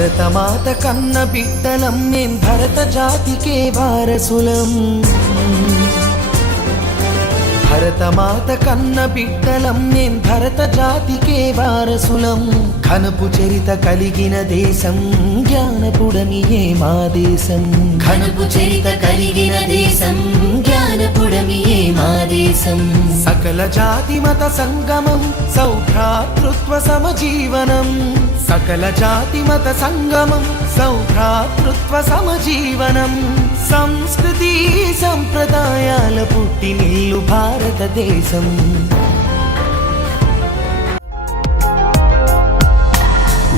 భరతమాత కన్న బిడ్డలం మేం భరత జాతికే వారసులం భరతమాత కన్న బిడ్డలం మేం భరత జాతికే వారసులం ఘనపు చరిత కలిగిన దేశం జ్ఞానపుడమియే మా దేశం ఘనపు చరిత కలిగిన దేశం జ్ఞానపుడమియే మా దేశం సకల జాతి మత సంగమం సౌభ్రాతృత్వ సమజీవనం సకల జాతి మత సంగమం సౌభ్రాతృత్వ సమజీవనం సంస్కృతి సంప్రదాయాల పుట్టినిల్లు భారతదేశం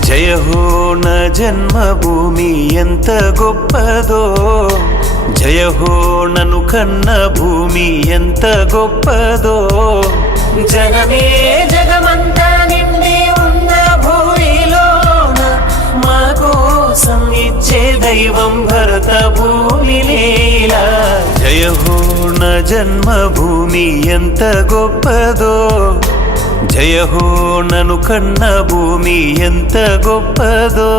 జయ హో నా జన్మభూమి ఎంత గొప్పదో జయ హో నన్ను కన్న భూమి ఎంత గొప్పదో జనమే జగమంతా నిండి ఉన్న భూమిలోన మా కోసం ఇచ్చే దైవం భరత భూమి లీలా జయ హో నా జన్మభూమి ఎంత గొప్పదో జయ హో నన్ను కన్న భూమి ఎంత గొప్పదో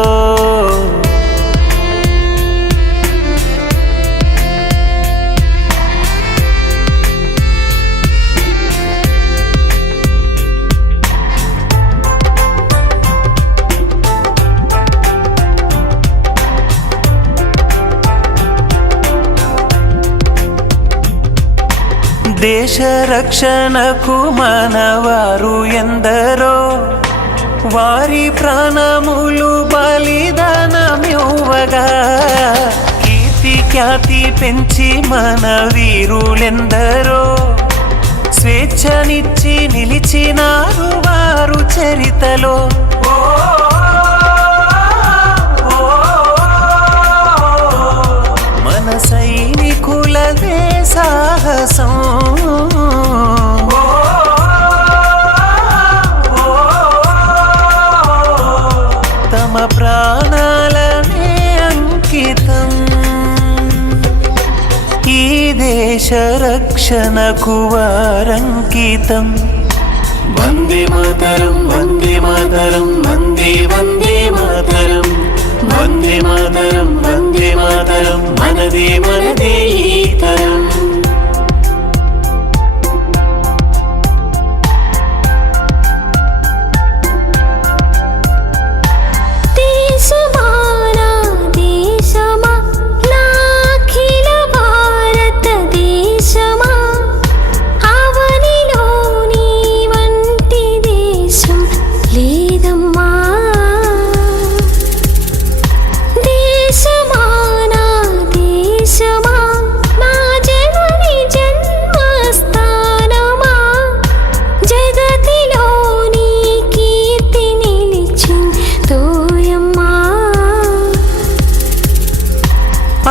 దేశ రక్షణకు మనవారు ఎందరో వారి ప్రాణములు బలిదానమివ్వగా కీర్తి ఖ్యాతి పెంచి మన వీరులెందరో స్వేచ్ఛనిచ్చి నిలిచినారు వారు చరితలో మన సైనికులదే సాహసం తమ ప్రాణాలనే అంకితం ఈ దేశ రక్షణకు వారంకితం వందే మాతరం వందే మాతరం వందే వందే మాతరం వందే మాతరం వందే మాతరం మనదే మనదే ఈ తరం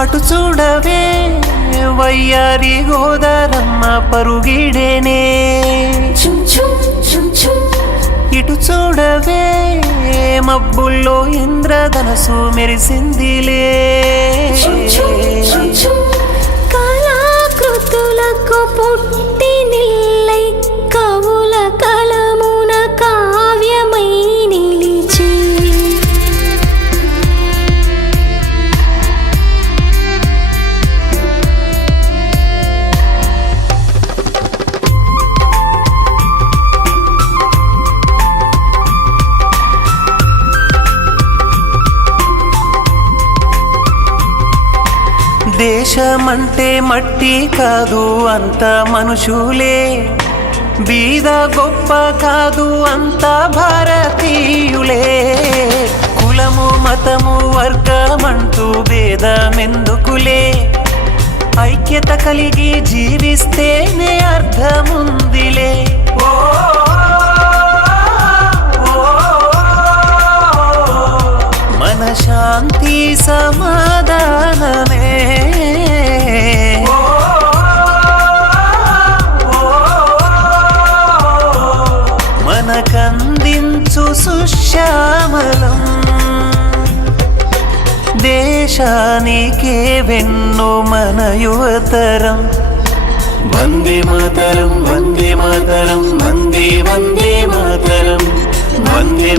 అటు చూడవే వయ్యారి గోదారమ్మ పరుగిడేనే ఇటు చూడవే మబ్బుల్లో ఇంద్రధనసు మెరిసిందిలే కళాకృతులకు పుట్టి నిల్లై కవుల కలమున కావ్యమై నిలిచి దేశమంటే మట్టి కాదు అంత మనుషులే బీద గొప్ప కాదు అంత భారతీయులే కులము మతము వర్గమంటూ భేదమెందుకులే ఐక్యత కలిగి జీవిస్తేనే అర్థముందిలే మన శాంతి సమాధానమే మనకందించు సుశ్యామలం దేశానికే వెన్ను మన యువతరం వందే మాతరం వందే మాతరం వందే వందే మాతరం వందే